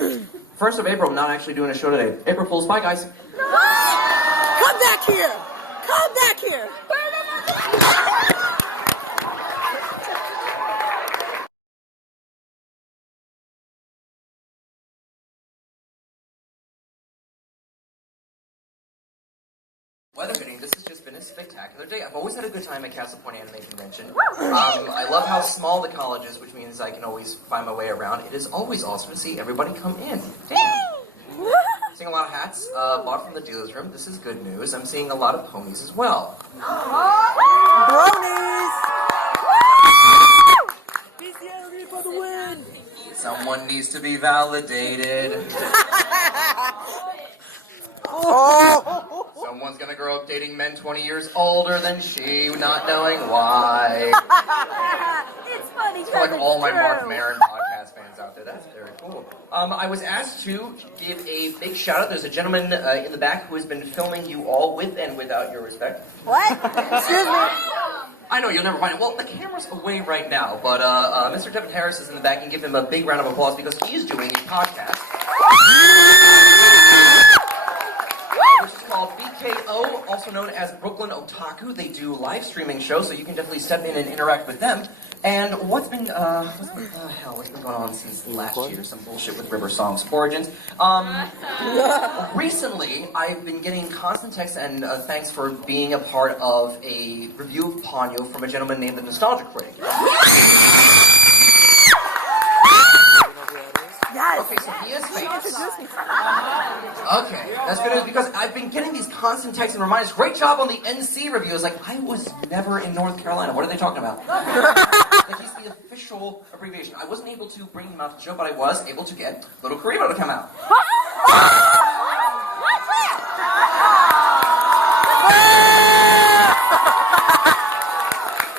1st of April, I'm not actually doing a show today. April Fool's. Bye, guys. Come back here. Come back here. Weather fitting, this has just been a spectacular day. I've always had a good time at Castle Point Anime Convention. I love how small the college is, which means I can always find my way around. It is always awesome to see everybody come in. Damn. Seeing a lot of hats, bought from the dealer's room. This is good news. I'm seeing a lot of ponies as well. Bronies! BCRE for the win! Someone needs to be validated. Someone's gonna grow up dating men 20 years older than she, not knowing why. It's funny because Like all my true. Mark Maron podcast fans out there. That's very cool. I was asked to give a big shout out. There's a gentleman in the back who has been filming you all with and without your respect. What? Excuse me. I know, you'll never find it. Well, the camera's away right now, but Mr. Devin Harris is in the back, and give him a big round of applause because he's doing a podcast. Which is called BKO, also known as Brooklyn Otaku. They do live streaming shows, so you can definitely step in and interact with them. And what's been going on since last year? Some bullshit with River Song's Origins. Recently, I've been getting constant texts and thanks for being a part of a review of Ponyo from a gentleman named the Nostalgia Critic. Yes. Okay, so he is famous. Okay, that's good because I've been getting these constant texts and reminders. Great job on the NC review. It's like, I was never in North Carolina. What are they talking about? Like, he's the official abbreviation. I wasn't able to bring him out to the show, but I was able to get Little Karibo to come out.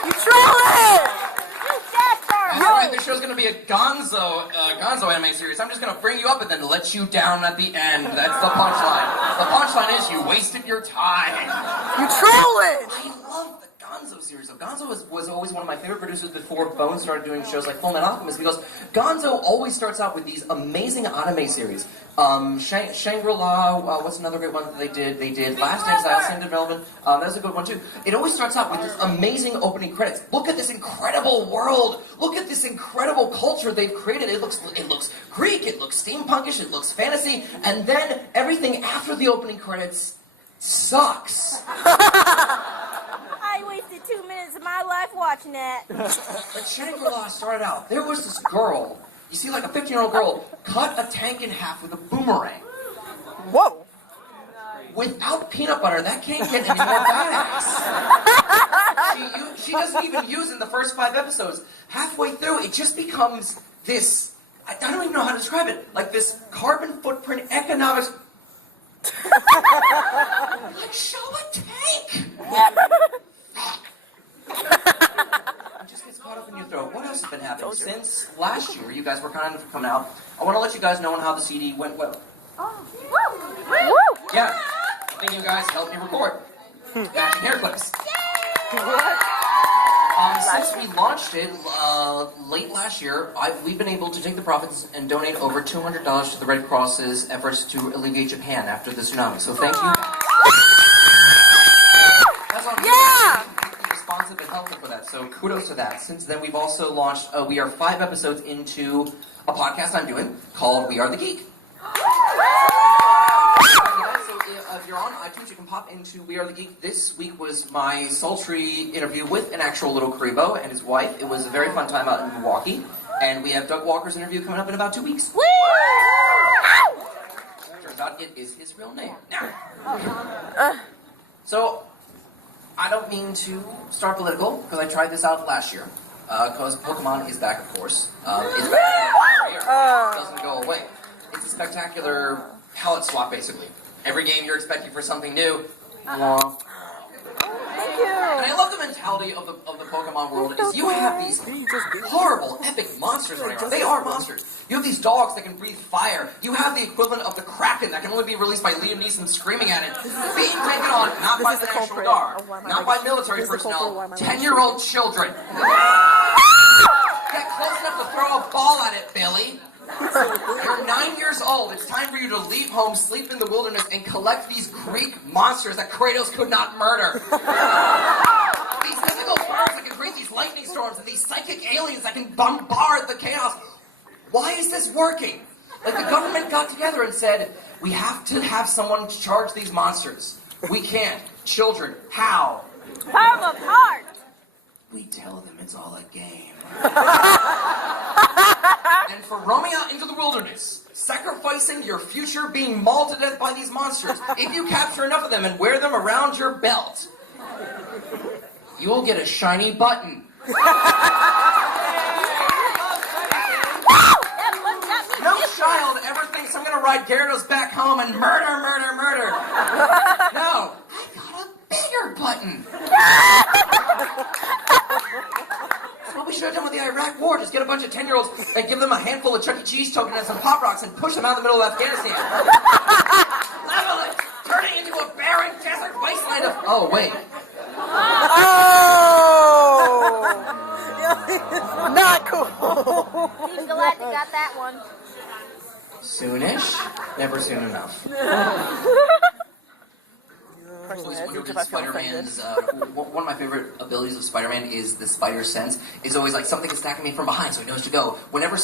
You trolling! That's right, this show's gonna be a Gonzo anime series. I'm just gonna bring you up and then let you down at the end. That's the punchline. The punchline is you wasted your time. You trolling! I love the Gonzo series. So Gonzo was always one of my favorite producers before Bone started doing shows like Fullmetal Alchemist because Gonzo always starts out with these amazing anime series. Shangri-La, what's another great one that they did? They did Last Exile, Sand Development. That's a good one too. It always starts out with this amazing opening credits. Look at this incredible world. Look at this incredible culture they've created. It looks Greek. It looks steampunkish. It looks fantasy. And then everything after the opening credits sucks. I wasted 2 minutes of my life watching that. But Shangri-La started out. There was this girl. You see, like a 15-year-old girl cut a tank in half with a boomerang. Whoa. Without peanut butter, that can't get any more badass. She doesn't even use it in the first 5 episodes. Halfway through, it just becomes this, I don't even know how to describe it, like this carbon footprint economics. Like, show a tank! It just gets caught up in your throat. What else has been happening? Since last year, you guys were kind of coming out. I want to let you guys know on how the CD went well. Yeah. I think you guys helped me record. Matching hair clips. Since we launched it late last year, we've been able to take the profits and donate over $200 to the Red Cross's efforts to alleviate Japan after the tsunami. So thank you. That's on responsive and helpful for that. So kudos to that. Since then, we've also launched. We are 5 episodes into a podcast I'm doing called We Are the Geek. So if you're on iTunes, you can pop into We Are the Geek. This week was my sultry interview with an actual little Karibo and his wife. It was a very fun time out in Milwaukee. And we have Doug Walker's interview coming up in about 2 weeks. Turns out it is his real name. So, I don't mean to start political, because I tried this out last year. Because Pokemon is back, of course. It's back every year. It doesn't go away. It's a spectacular palette swap, basically. Every game you're expecting for something new. Thank you. And I love the mentality of the Pokemon world is you have these horrible, epic monsters running around. They are monsters. You have these dogs that can breathe fire. You have the equivalent of the Kraken that can only be released by Liam Neeson screaming at it. Being taken on not by the National Guard, not by military personnel, 10-year-old children. Get close enough to throw a ball at it, Billy. You're 9 years old. It's time for you to leave home, sleep in the wilderness, and collect these Greek monsters that Kratos could not murder. These mythical birds that can create these lightning storms, and these psychic aliens that can bombard the chaos. Why is this working? Like, the government got together and said, we have to have someone charge these monsters. We can't. Children, how? Tear them apart. We tell them it's all a game. And for roaming out into the wilderness, sacrificing your future being mauled to death by these monsters, if you capture enough of them and wear them around your belt, you will get a shiny button. No child ever thinks I'm going to ride Gyarados back home and murder. No, I got a bigger button. That's what we should have done with the Iraq War. Just get a bunch of 10-year-olds and give them a handful of Chuck E. Cheese tokens and some Pop Rocks and push them out in the middle of Afghanistan. Level it. Turn it into a barren desert wasteland of... Oh, wait. Oh! Not cool. Team Galactic got that one. Soonish? Never soon enough. Personally, I Always think wondered if I in feel offended. Spider-Man's, one of my favorite abilities of Spider-Man is the spider sense. Is always like something is attacking me from behind, so he knows to go. Whenever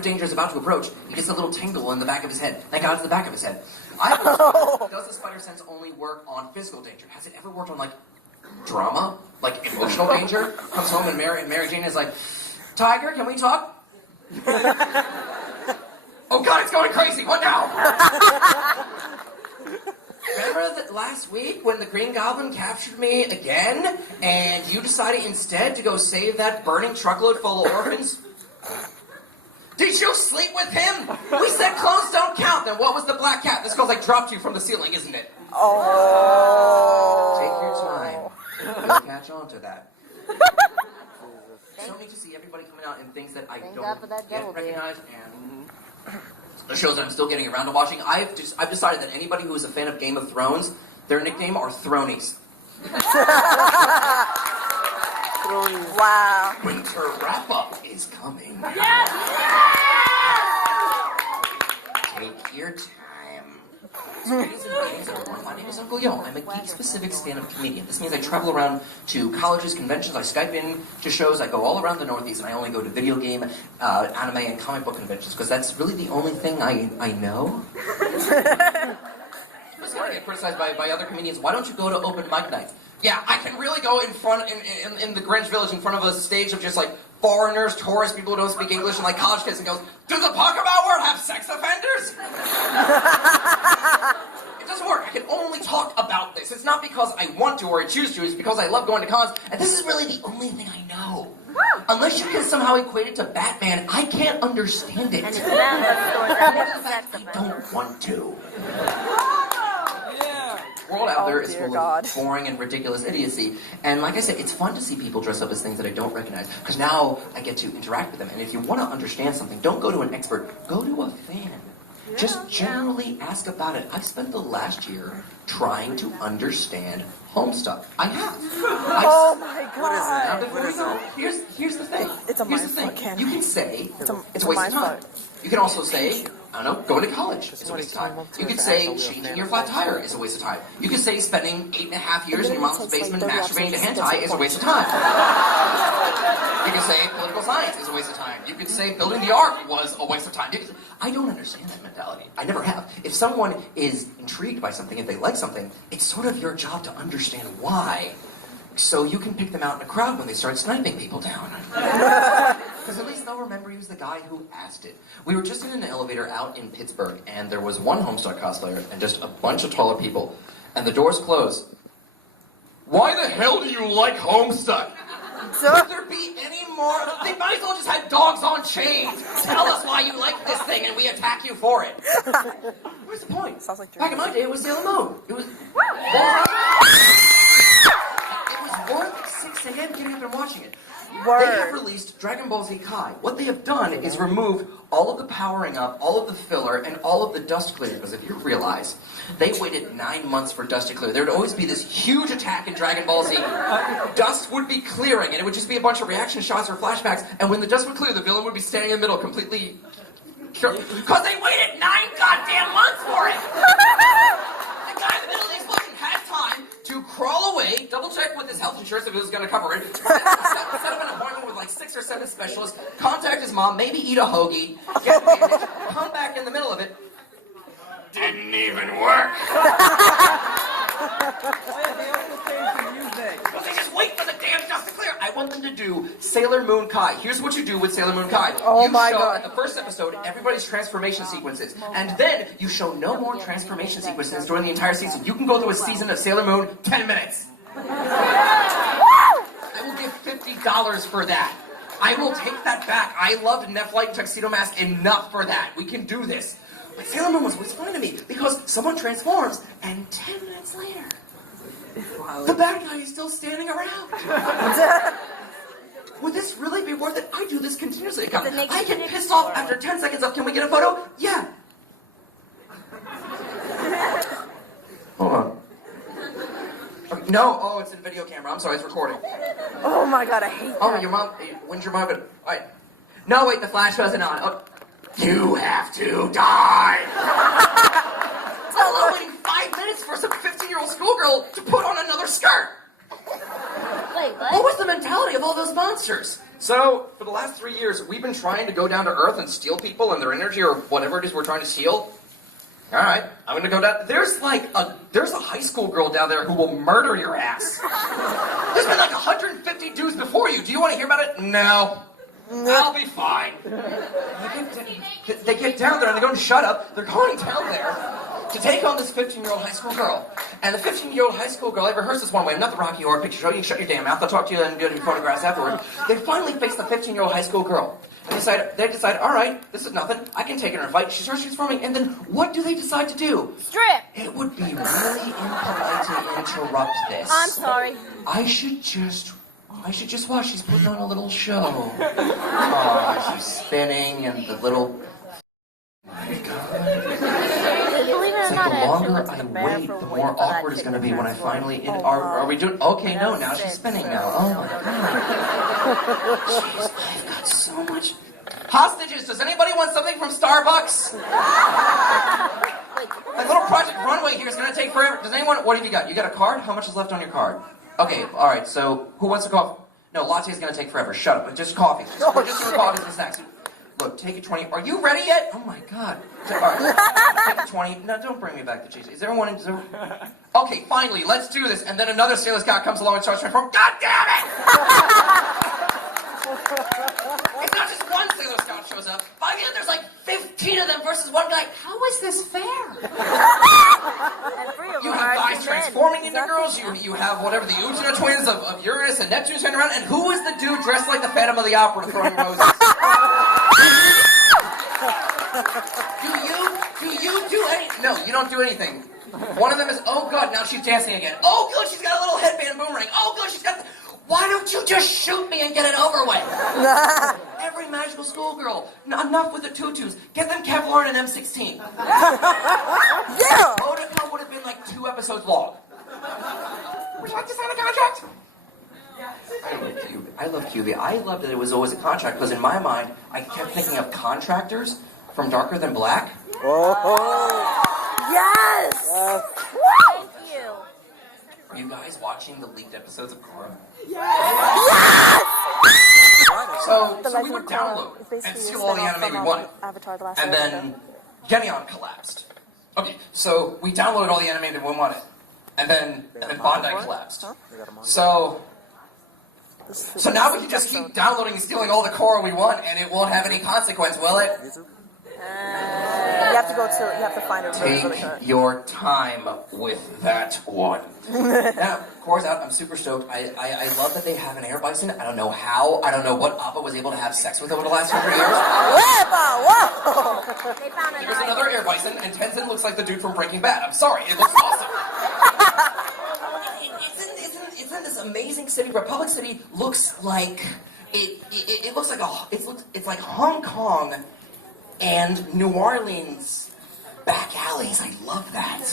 danger is about to approach, he gets a little tingle in the back of his head. Thank God it's the back of his head. I wonder, does the spider sense only work on physical danger? Has it ever worked on, like, drama? Like, emotional danger? Comes home and Mary Jane is like, Tiger, can we talk? Oh God, it's going crazy! What now? Remember that last week when the Green Goblin captured me again, and you decided instead to go save that burning truckload full of orphans? Did you sleep with him? We said clothes don't count. Then what was the black cat? This girl's like dropped you from the ceiling, isn't it? Oh. Take your time. You'll catch on to that. So neat to see everybody coming out in things that I Thank don't God for that yet devil deer. recognize, and the shows that I'm still getting around to watching. I've decided that anybody who is a fan of Game of Thrones, their nickname are Thronies. Wow. Winter wrap-up is coming. Yes! Take your time. Greetings and greetings, everyone. My name is Uncle Yo. I'm a geek-specific stand-up comedian. This means I travel around to colleges, conventions, I Skype in to shows, I go all around the Northeast, and I only go to video game, anime, and comic book conventions, because that's really the only thing I know. I was going to get criticized by other comedians. Why don't you go to open mic nights? Yeah, I can really go in front, in the Greenwich Village, in front of a stage of just, like, foreigners, tourists, people who don't speak English, and, like, college kids, and goes, does the Pokemon world have sex offenders? It doesn't work. I can only talk about this. It's not because I want to or I choose to. It's because I love going to cons, and this is really the only thing I know. Unless you can somehow equate it to Batman, I can't understand it. And it's Batman story that has a sex I offender. don't want to. The world out there is dear full God. of boring and ridiculous idiocy. And like I said, it's fun to see people dress up as things that I don't recognize, because now I get to interact with them. And if you want to understand something, don't go to an expert, go to a fan. Just generally ask about it. I've spent the last year trying to understand Homestuck. I have. Oh my God. Now, before we go, here's the thing. It's a Here's the mindfuck, thing. Ken. You can say It's a it's a waste of time. mindfuck. You can also say, I don't know, going to college is a waste of time. You can say changing your flat tire is a waste of time. You can say spending 8.5 years in your mom's basement masturbating to hentai is a waste of time. You can say political science is a waste of time. You could say building the ark was a waste of time. I don't understand that mentality. I never have. If someone is intrigued by something, if they like something, it's sort of your job to understand why. So you can pick them out in a crowd when they start sniping people down. Because at least they'll remember he was the guy who asked it. We were just in an elevator out in Pittsburgh, and there was one Homestuck cosplayer and just a bunch of taller people, and the doors closed. Why the hell do you like Homestuck? Could there be any more? They might as well just have dogs on chains. Tell us why you like this thing, and we attack you for it. What's the point? Sounds like Back in my day, it was Sailor Moon. It was worth 6 a.m. getting up and watching it. Word. They have released Dragon Ball Z Kai. What they have done is remove all of the powering up, all of the filler, and all of the dust clear. Because if you realize, they waited 9 months for dust to clear. There would always be this huge attack in Dragon Ball Z. Dust would be clearing, and it would just be a bunch of reaction shots or flashbacks. And when the dust would clear, the villain would be standing in the middle, completely Sure. Because they waited 9 goddamn months for it. The guy in the middle of the explosion had time to crawl away, double check with his health insurance if it was going to cover it, set up an appointment with like 6 or 7 specialists, contact his mom, maybe eat a hoagie, get a bandage, come back in the middle of it. Didn't even work. Well, they just wait for the damn dust to clear. I want them to do Sailor Moon Kai. Here's what you do with Sailor Moon Kai. Oh you my show God. in the first episode everybody's transformation sequences, and then you show no more transformation sequences during the entire season. You can go through a season of Sailor Moon 10 minutes. I will give $50 for that. I will take that back. I loved Nephilim and Tuxedo Mask enough for that. We can do this. But Sailor Moon was always funny to me because someone transforms, and 10 minutes later, the bad guy is still standing around. Would this really be worth it? I do this continuously. I get pissed off after 10 seconds of, can we get a photo? Yeah. Hold on. Okay, no, oh, it's in video camera. I'm sorry, it's recording. Oh my God, I hate that. Oh, your mom, when's your mom gonna, all right. No, wait, the flash wasn't on. Oh, you have to die. It's all waiting 5 minutes for some 15-year-old schoolgirl to put on another skirt. Wait, what? What was the mentality of all those monsters? So, for the last 3 years, we've been trying to go down to Earth and steal people and their energy or whatever it is we're trying to steal. Alright, I'm gonna go down. There's a high school girl down there who will murder your ass. There's been like 150 dudes before you. Do you want to hear about it? No. I'll be fine. They get down there and they go, shut up. They're going down there to take on this 15-year-old high school girl. And the 15-year-old high school girl, I rehearsed this one way, not the Rocky Horror Picture Show. You can shut your damn mouth. I'll talk to you and get your photographs afterward. They finally face the 15-year-old high school girl. And they decide, all right, this is nothing. I can take her in a fight. She starts transforming. And then what do they decide to do? Strip. It would be really impolite to interrupt this. I'm sorry. I should just watch. She's putting on a little show. Oh, she's spinning and the little... My God. Believe it or It's not, like the I longer actually I went to the bathroom wait, the waiting more for that awkward it's chick going to to be when I transform. finally... Are we doing... Okay, no, now she's spinning now. Oh, my God. Jeez, I've got so much... Hostages, does anybody want something from Starbucks? That little Project Runway here is going to take forever. Does anyone... What have you got? You got a card? How much is left on your card? Okay, all right, so who wants a coffee? No, latte is going to take forever. Shut up. Just coffee. We're just doing coffees and snacks. Look, take a 20. Are you ready yet? Oh, my God. All right, take a 20. No, don't bring me back to cheese. Is everyone in... Okay, finally, let's do this. And then another Sailor Scout comes along and starts transforming. God damn it! It's not just one Sailor Scout shows up. By the end, there's like 15 of them versus one guy. How is this fair? You have guys transforming into girls. You have whatever the Utena twins of Uranus and Neptune turning around. And who is the dude dressed like the Phantom of the Opera throwing roses? Do you do any? No, you don't do anything. One of them is, oh God, now she's dancing again. Oh good, she's got a little headband boomerang. Oh good, she's got the... Why don't you just shoot me and get it over with? Every magical schoolgirl, enough with the tutus. Get them Kevlar and an M16. Yeah! Protocol would have been like 2 episodes long. Would you like to sign a contract? I love QB. I love that it was always a contract because in my mind, I kept thinking of contractors from Darker Than Black. Yes! Thank you. Are you guys watching the leaked episodes of Korra? Yes! So The we Legend would of Korra download is basically and a steal all the spin-off anime we from, wanted. Avatar: The Last And then Geneon collapsed. Okay, so we downloaded all the anime that we wanted. And then Bandai collapsed. So now we can just keep downloading and stealing all the Korra we want and it won't have any consequence, will it? You have to find it really, really Take hard. your time with that one. Now, Korra's out. I'm super stoked. I love that they have an air bison. I don't know how. I don't know what Appa was able to have sex with over the last 100 years. Whoa! They found There's another air bison, and Tenzin looks like the dude from Breaking Bad. I'm sorry. It looks awesome. It's in this amazing city. Republic City looks like... It looks like it's like Hong Kong and New Orleans back alleys. I love that.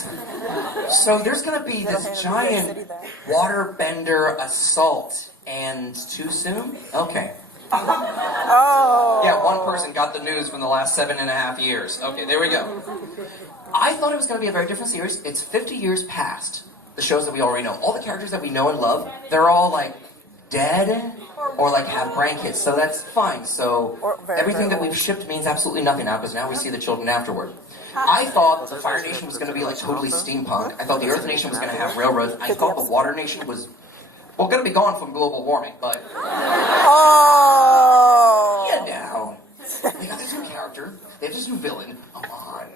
So there's going to be this giant waterbender assault. And too soon? Okay. Oh. Yeah, one person hours and got the news from the last 7.5 years. Okay, there we go. I thought it was going to be a very different series. It's 50 years past the shows that we already know. All the characters that we know and love, they're all like dead or like have grandkids, so that's fine. So everything that we've shipped means absolutely nothing now because now we see the children afterward. I thought the Fire Nation was going to be like totally steampunk. I thought the Earth Nation was going to have railroads. I thought the Water Nation was, well, going to be gone from global warming, but... Oh! Yeah, now. They got this new character. They have this new villain, Amon.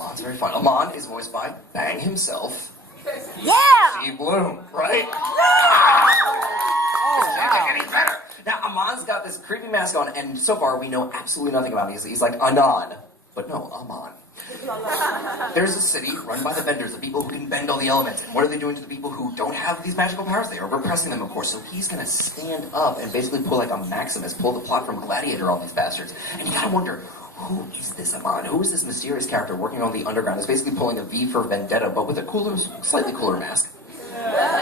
Amon's very fun. Amon is voiced by Bang himself. Yeah! See Bloom, right? Can't get any better. Now, Amon's got this creepy mask on, and so far we know absolutely nothing about him. He's like Anon, but no, Amon. There's a city run by the benders, the people who can bend all the elements. And what are they doing to the people who don't have these magical powers? They are repressing them, of course. So he's going to stand up and basically pull like a Maximus, pull the plot from Gladiator on these bastards. And you got to wonder, who is this Amon? Who is this mysterious character working on the underground? It's basically pulling a V for Vendetta, but with a cooler, slightly cooler mask.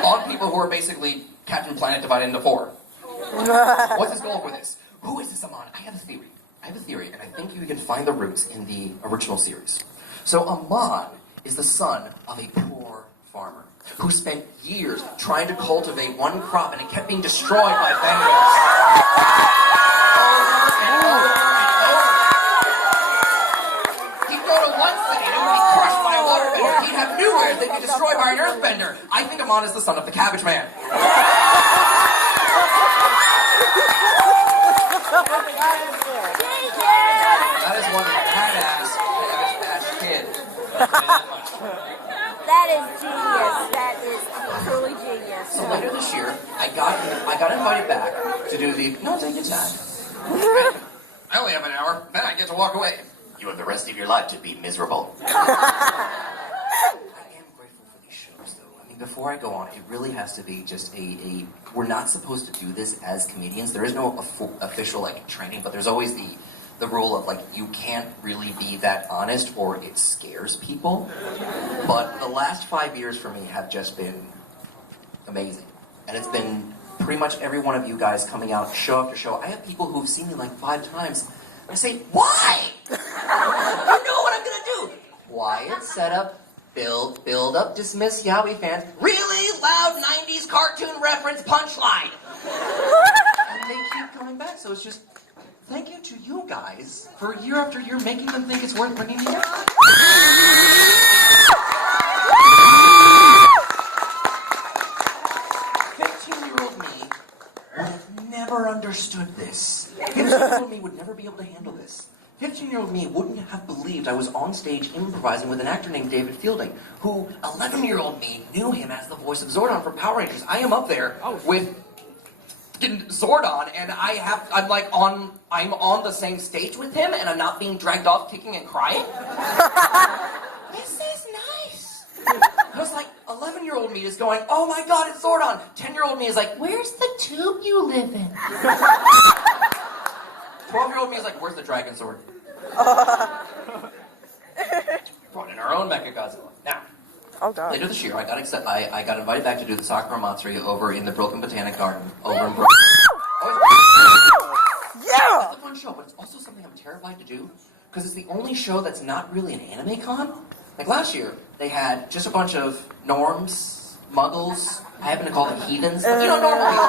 On people who are basically Captain Planet divided into 4. What's his goal for this? Who is this Amon? I have a theory, and I think you can find the roots in the original series. So Amon is the son of a poor farmer who spent years trying to cultivate one crop, and it kept being destroyed by Bengals. Over and over and over. He'd go to one city, and it would be crushed by a waterbender. He'd have new wares that'd be destroyed by an earthbender. I think Amon is the son of the Cabbage Man. That is one badass kid. That is genius. That is truly genius. So later this year, I got invited back to do the take your time. I only have an hour, then I get to walk away. You have the rest of your life to be miserable. I am grateful for these shows, though. I mean, before I go on, it really has to be just a we're not supposed to do this as comedians. There is no official like training, but there's always the rule of like you can't really be that honest or it scares people. But the last 5 years for me have just been amazing. And it's been pretty much every one of you guys coming out show after show. I have people who've seen me like 5 times. I say, why? You know what I'm gonna do. Quiet setup, build up, dismiss Yowie fans. Really loud 90s cartoon reference punchline. And they keep coming back, so it's just thank you to you guys for year after year making them think it's worth bringing me back. 15-year-old me would have never understood this. 15-year-old me would never be able to handle this. 15-year-old me wouldn't have believed I was on stage improvising with an actor named David Fielding, who 11-year-old me knew him as the voice of Zordon from Power Rangers. I am up there with Zordon, and I'm on the same stage with him, and I'm not being dragged off kicking and crying. This is nice. Because like 11-year-old me is going, oh my god, it's Zordon. 10-year-old me is like, where's the tube you live in? 12-year-old me is like, where's the dragon sword? Brought in our own Mechagodzilla. Now, later this year, I got invited back to do the Sakura Matsuri over in the Brooklyn Botanic Garden over in Brooklyn. Yeah! It's a fun show, but it's also something I'm terrified to do because it's the only show that's not really an anime con. Like last year, they had just a bunch of norms, muggles. I happen to call them heathens, but normal people.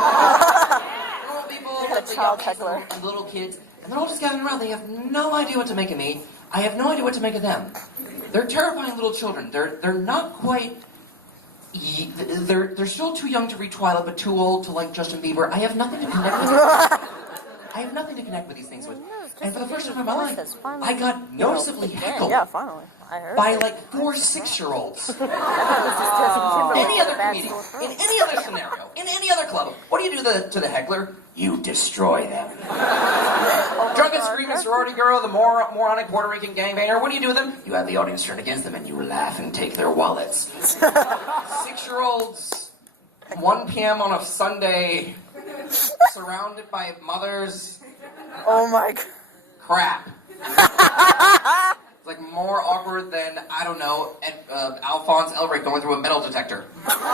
Normal people, a child heckler. And little kids, and they're all just gathering around. They have no idea what to make of me. I have no idea what to make of them. They're terrifying little children. They're not quite. They're still too young to read Twilight, but too old to like Justin Bieber. I have nothing to connect with. I have nothing to connect with these things with. And for the first time in my life, I got noticeably heckled Finally. I heard. by like 4 6-year-olds. Any other comedian, in any other scenario, in any other club, what do you do to the heckler? You destroy them. Drunken screaming sorority girl, the moronic Puerto Rican gangbanger, what do you do with them? You have the audience turn against them and you laugh and take their wallets. 6-year-olds, 1 p.m. on a Sunday, surrounded by mothers. Oh my god. Crap. It's like more awkward than, I don't know, Alphonse Elric going through a metal detector. There is nothing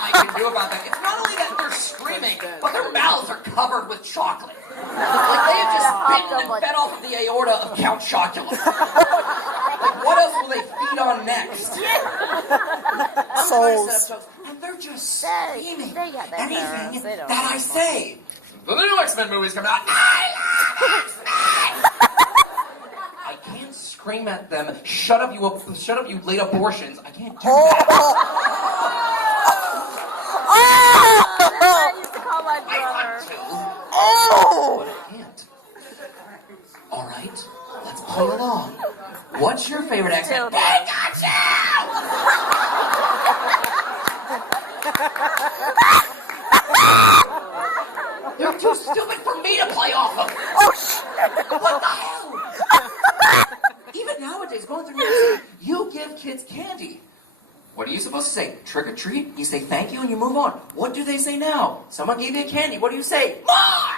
I can do about that. It's not only that they're screaming, but their mouths are covered with chocolate. Like they have just bitten and fed off of the aorta of Count Chocula. Like what else will they feed on next? I'm trying to set up jokes, and they're just screaming anything that I say. The new X-Men movie's coming out. I love X-Men! I can't scream at them, shut up you late abortions. I can't do that. I used to call my brother. But I can't. All right, let's play along. What's your favorite X-Men? Pikachu! They're too stupid for me to play off of. What the hell? Even nowadays, going through university, you give kids candy. What are you supposed to say? Trick or treat? You say thank you and you move on. What do they say now? Someone gave you a candy. What do you say? More!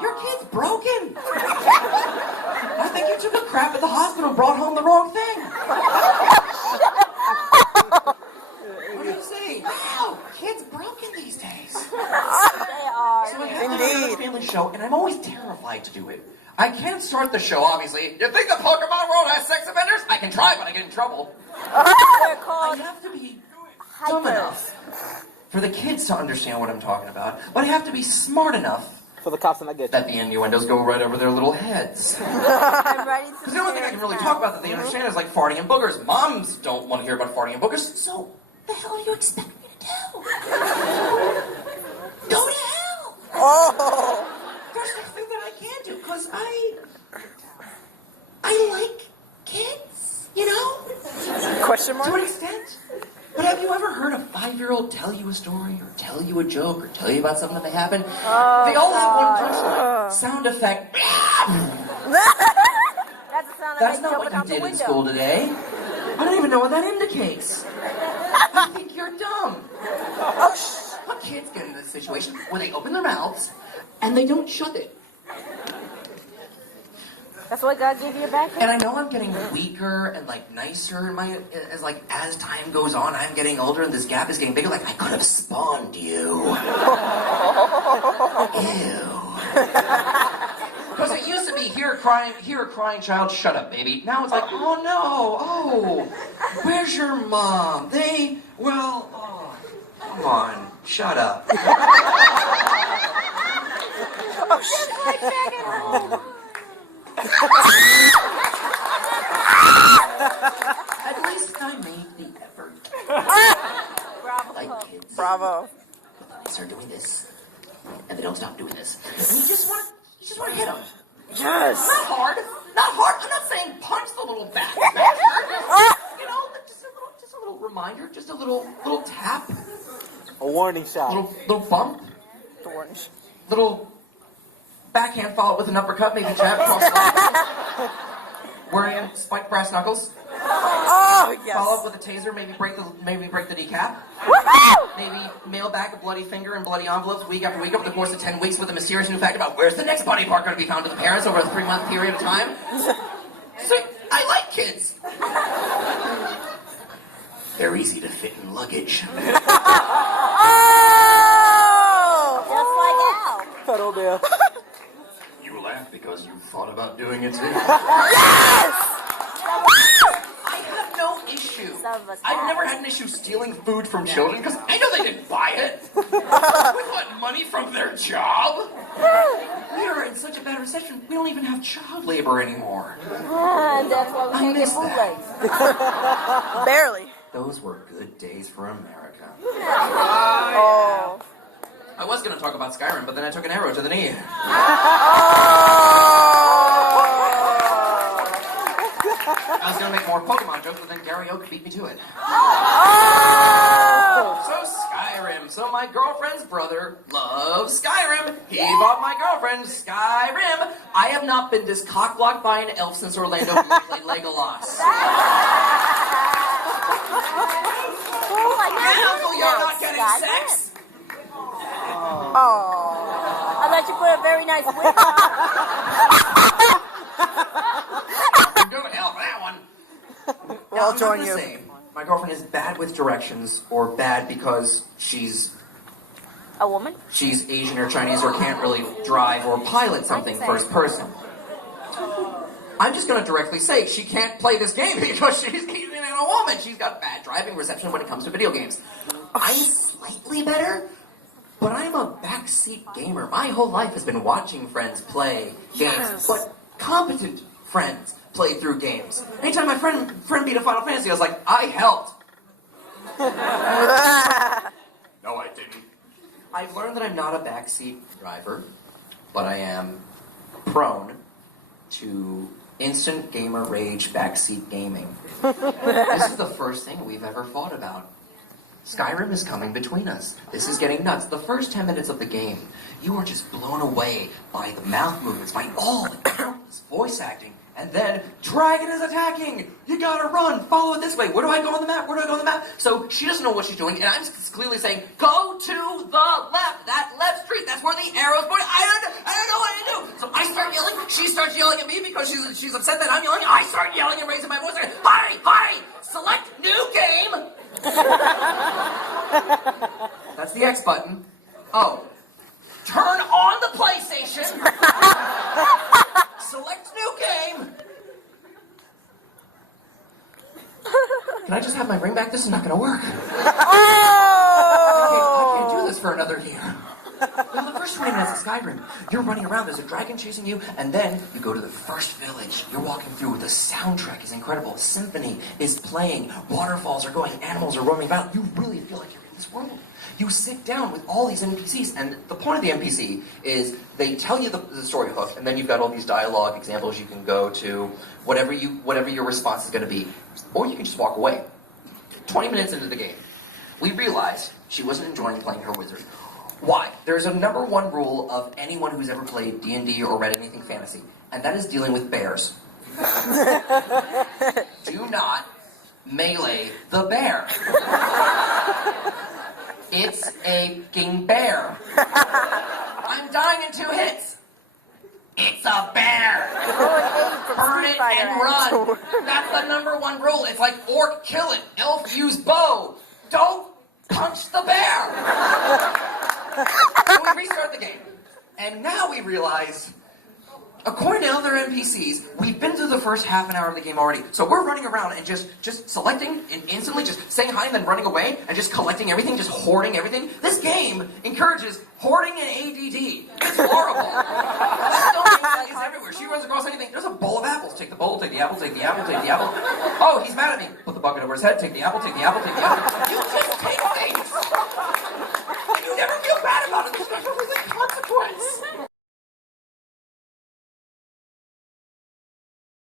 Your kid's broken. I think you took a crap at the hospital and brought home the wrong thing. What do you say? Wow, kids broken these days. They are. So I have to do a family show, and I'm always terrified to do it. I can't start the show, obviously. You think the Pokemon world has sex offenders? I can try, but I get in trouble. They're called I have to be dumb enough for the kids to understand what I'm talking about, but I have to be smart enough for the cops and I get that the innuendos go right over their little heads. I'm ready to Because the only thing I can really talk about that they understand is like farting and boogers. Moms don't want to hear about farting and boogers, so the hell do you expect me to do? Go to hell! Oh. There's nothing that I can do, because I like kids, you know? Question mark? To an extent. But have you ever heard a 5-year-old tell you a story, or tell you a joke, or tell you about something that happened? They all have one punchline. Sound effect. That's the sound That's I make not what jumping out you the did in window. school today. I don't even know what that indicates. I think you're dumb. What kids get in this situation where they open their mouths and they don't shut it? That's what God gave you a back. And I know I'm getting weaker and like nicer in my as time goes on, I'm getting older and this gap is getting bigger. Like I could have spawned you. Ew. Because it used to be hear a crying child, shut up, baby. Now it's like, oh no, oh, where's your mom? Come on, shut up. Just like back at home. At least I made the effort. Bravo. Like kids. Bravo. They start doing this, and they don't stop doing this. And you just want to hit them. Yes. Not hard. I'm not saying punch the little bastard. You know, just a little reminder, just a little tap, a warning shot. little bump, Orange. little backhand followed with an uppercut, maybe jab across the eye. Wearing spiked brass knuckles. Oh, yes. Follow up with a taser, maybe break the kneecap. Maybe mail back a bloody finger and bloody envelopes week after week over the course of 10 weeks with a mysterious new fact about where's the next body part going to be found to the parents over a 3-month period of time. So, I like kids. They're easy to fit in luggage. Oh! Just like Al. Pedal there. You laugh because you thought about doing it too. Yes! I have no issue. Some of us I've have. never had an issue stealing food from children because I know they didn't buy it. We want money from their job. We are in such a bad recession, we don't even have child labor anymore. And that's why we I can't get miss that. bootlegs. Barely. Those were good days for America. Oh. I was going to talk about Skyrim, but then I took an arrow to the knee. I was going to make more Pokemon jokes, but then Gary Oak beat me to it. So Skyrim. So my girlfriend's brother loves Skyrim. He bought my girlfriend Skyrim. I have not been this cock-blocked by an elf since Orlando Bloom played Legolas. Oh my And God. Uncle, you're not getting Skyrim. sex? Oh. I let you put a very nice wig on. I'm going to hell for that one. I'll I'm join not you. gonna say my girlfriend is bad with directions or bad because she's A woman? She's Asian or Chinese or can't really drive or pilot something first person. I'm just going to directly say she can't play this game because she's a woman. She's got bad driving reception when it comes to video games. I'm slightly better, but I'm a backseat gamer. My whole life has been watching friends play games, but competent friends play through games. Anytime my friend beat a Final Fantasy, I was like, I helped. No, I didn't. I've learned that I'm not a backseat driver, but I am prone to instant gamer rage backseat gaming. This is the first thing we've ever fought about. Skyrim is coming between us. This is getting nuts. The first 10 minutes of the game, you are just blown away by the mouth movements, by all the countless voice acting. And then, dragon is attacking! You gotta run! Follow it this way! Where do I go on the map? Where do I go on the map? So, she doesn't know what she's doing, and I'm clearly saying, go to the left! That left street! That's where the arrow's pointing! I don't know what to do! So I start yelling, she starts yelling at me because she's upset that I'm yelling, I start yelling and raising my voice, and hi! Select new game! That's the X button. Oh. Turn on the PlayStation! Select new game! Can I just have my ring back? This is not gonna work. I can't do this for another year. Now, the first 20 minutes of Skyrim, you're running around, there's a dragon chasing you, and then you go to the first village. You're walking through, the soundtrack is incredible. Symphony is playing, waterfalls are going, animals are roaming about. You really feel like you're in this world. You sit down with all these NPCs, and the point of the NPC is they tell you the story hook, and then you've got all these dialogue examples you can go to, whatever your response is going to be. Or you can just walk away. 20 minutes into the game, we realized she wasn't enjoying playing her wizard. Why? There's a number one rule of anyone who's ever played D&D or read anything fantasy, and that is dealing with bears. Do not melee the bear. It's a king bear. I'm dying in 2 hits. It's a bear. Burn it and run. That's the number one rule. It's like orc, kill it. Elf, use bow. Don't punch the bear. So we restart the game. And now we realize, according to other NPCs, we've been through the first half an hour of the game already. So we're running around and just selecting and instantly just saying hi and then running away and just collecting everything, just hoarding everything. This game encourages hoarding and ADD. It's horrible. Stone is everywhere. She runs across anything. There's a bowl of apples. Take the bowl, take the apple, take the apple, take the apple. Oh, he's mad at me. Put the bucket over his head, take the apple, take the apple, take the apple.